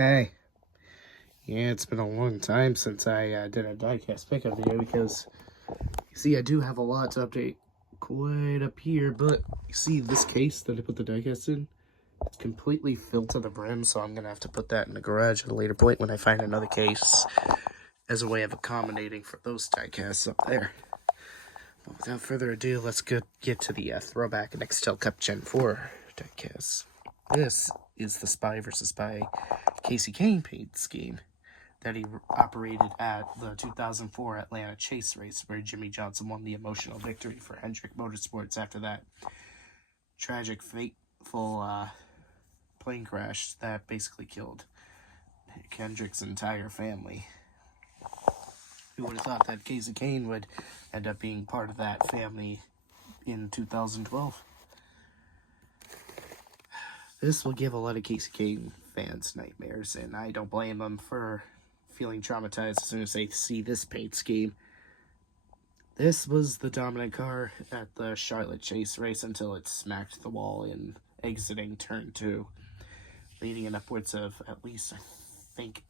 Hey, yeah, it's been a long time since I did a diecast pickup video because, you see, I do have a lot to update quite up here, but you see this case that I put the diecast in? It's completely filled to the brim, so I'm going to have to put that in the garage at a later point when I find another case as a way of accommodating for those diecasts up there. But without further ado, let's get to the throwback Nextel Cup Gen 4 diecast. This is the Spy vs. Spy Casey Kane paint scheme that he operated at the 2004 Atlanta Chase race, where Jimmy Johnson won the emotional victory for Hendrick Motorsports after that tragic, fateful plane crash that basically killed Hendrick's entire family. Who would have thought that Casey Kane would end up being part of that family in 2012? This will give a lot of Casey Kane fans nightmares, and I don't blame them for feeling traumatized as soon as they see this paint scheme. This was the dominant car at the Charlotte Chase race until it smacked the wall in exiting turn 2, leading in upwards of at least, I think,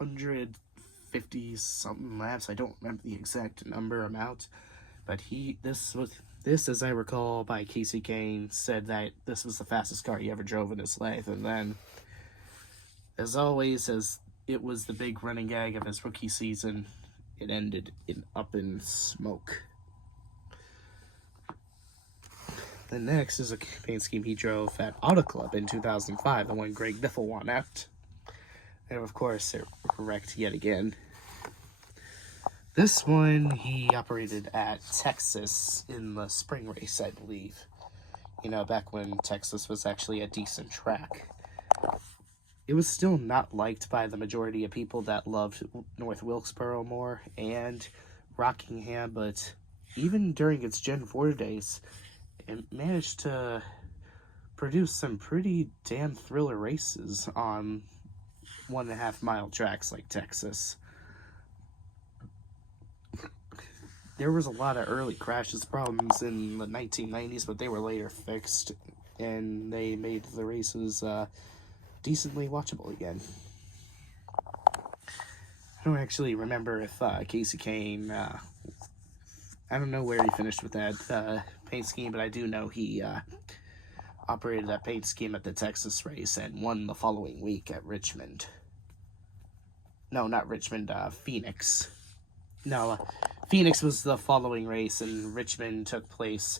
150-something laps. I don't remember the exact amount, but this, as I recall, by Casey Kane, said that this was the fastest car he ever drove in his life. And then, as always, as it was the big running gag of his rookie season, it ended up in smoke. The next is a paint scheme he drove at Auto Club in 2005, the one Greg Biffle won at. And of course, it wrecked yet again. This one he operated at Texas in the spring race, I believe. You know, back when Texas was actually a decent track. It was still not liked by the majority of people that loved North Wilkesboro more and Rockingham, but even during its Gen 4 days, it managed to produce some pretty damn thriller races on 1.5 mile tracks like Texas. There was a lot of early crashes problems in the 1990s, but they were later fixed, and they made the races decently watchable again. I don't actually remember if Casey Kane, I don't know where he finished with that paint scheme, but I do know he operated that paint scheme at the Texas race and won the following week at Richmond. No, not Richmond, Phoenix. No, Phoenix was the following race, and Richmond took place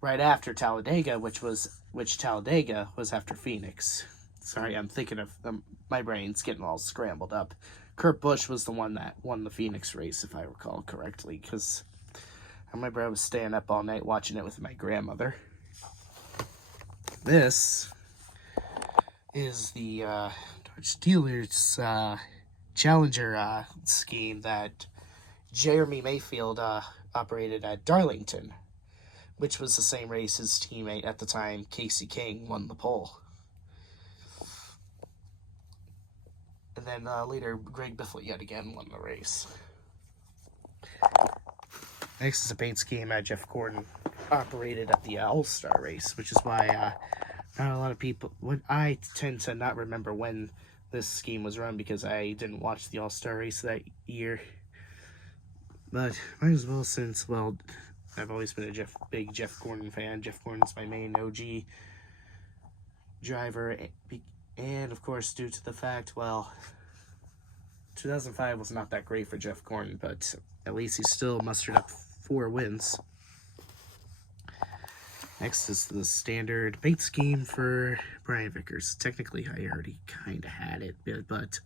right after Talladega, which Talladega was after Phoenix. Sorry, I'm thinking of my brain's getting all scrambled up. Kurt Busch was the one that won the Phoenix race, if I recall correctly, because I remember I was staying up all night watching it with my grandmother. This is the Dodge Steelers Challenger scheme that Jeremy Mayfield operated at Darlington, which was the same race his teammate at the time, Casey Kane, won the pole. And then later, Greg Biffle yet again won the race. Next is a paint scheme Jeff Gordon operated at the All-Star race, which is why not a lot of people... I tend to not remember when this scheme was run because I didn't watch the All-Star race that year. But might as well, since, well, I've always been a big Jeff Gordon fan. Jeff Gordon's my main OG driver. And, of course, due to the fact, well, 2005 was not that great for Jeff Gordon, but at least he still mustered up 4 wins. Next is the standard paint scheme for Brian Vickers. Technically, I already kind of had it, but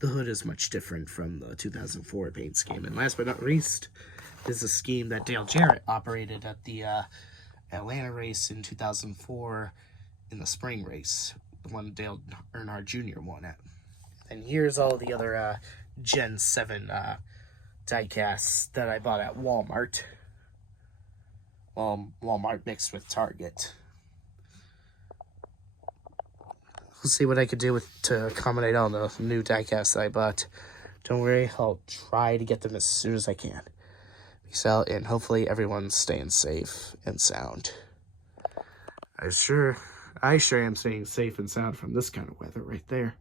the hood is much different from the 2004 paint scheme. And last but not least is a scheme that Dale Jarrett operated at the Atlanta race in 2004 in the spring race, the one Dale Earnhardt Jr. won at. And here's all the other Gen 7 diecasts that I bought at Walmart. Well, Walmart mixed with Target. We'll see what I could do to accommodate all the new diecasts that I bought. Don't worry, I'll try to get them as soon as I can. Peace out, and hopefully everyone's staying safe and sound. I sure am staying safe and sound from this kind of weather right there.